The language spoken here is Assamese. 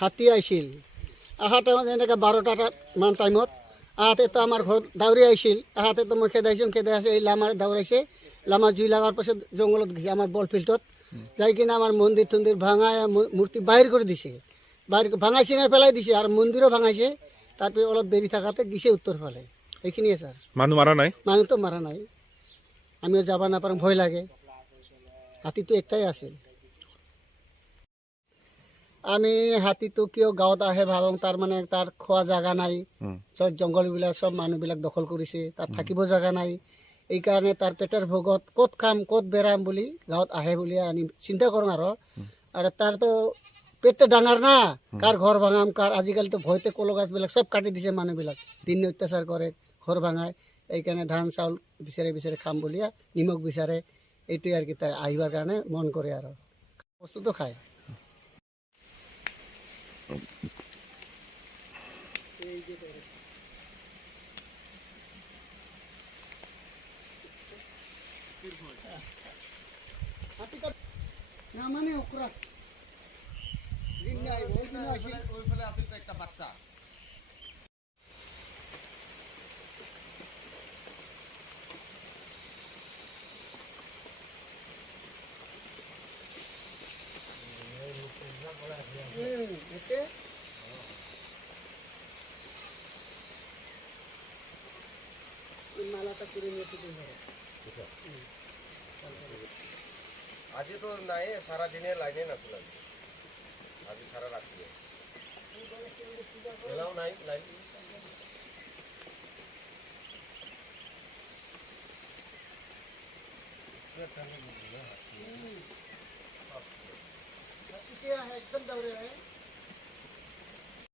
হাতী আহিছিল অহা টাইমত এনেকৈ 12টা মান টাইমত আহাতেতো আমাৰ ঘৰত দাউৰি আহিছিল আহাতেতো মই খেদাইছোঁ এই লামা দাউৰাইছে লামা জুই লগাৰ পাছত জংঘলত গৈছে আমাৰ বল ফিল্ডত যাই কিনে আমাৰ মন্দিৰ তন্দিৰ ভাঙাই মূৰ্তি বাহিৰ কৰি দিছে ভাঙাই চিঙাই পেলাই দিছে আৰু মন্দিৰো ভাঙাইছে তাৰপিছত অলপ দেৰি থাকাতে গিছে উত্তৰ ফালে এইখিনিয়ে ছাৰ মানুহ মাৰা নাই মানুহতো মাৰা নাই আমিও যাব নাপাৰোঁ ভয় লাগে হাতীটো একটাই আছিল আমি হাতীটো কিয় গাঁৱত আহে ভাবোঁ তাৰ মানে তাৰ খোৱা জাগা নাই চব জংঘলবিলাক চব মানুহবিলাক দখল কৰিছে তাত থাকিব জাগা নাই এইকাৰণে তাৰ পেটৰ ভোগত ক'ত খাম ক'ত বেৰাম বুলি গাঁৱত আহে বুলি আমি চিন্তা কৰোঁ আৰু তাৰতো পেটটো ডাঙৰ না কাৰ ঘৰ ভাঙাম কাৰ আজিকালিতো ভয়তে কল গাছবিলাক চব কাটি দিছে মানুহবিলাক দিন অত্যাচাৰ কৰে ঘৰ ভাঙাই এইকাৰণে ধান চাউল বিচাৰি বিচাৰি খাম বুলি নিমখ বিচাৰে এইটোৱে আৰু কি তাই আহিবৰ কাৰণে মন কৰে আৰু বস্তুটো খায় না মানে ওকরা দিন নাই ওই দিন আসি ওই ফলে আছে তো একটা বাচ্চা এতে মালাটা করে নিয়ে যেতে হবে আজি তো নাই সারা দিনে লাইনে না খোলা আজি সারা রাখছি এলাও নাই লাইন एकदम दौड़े हैं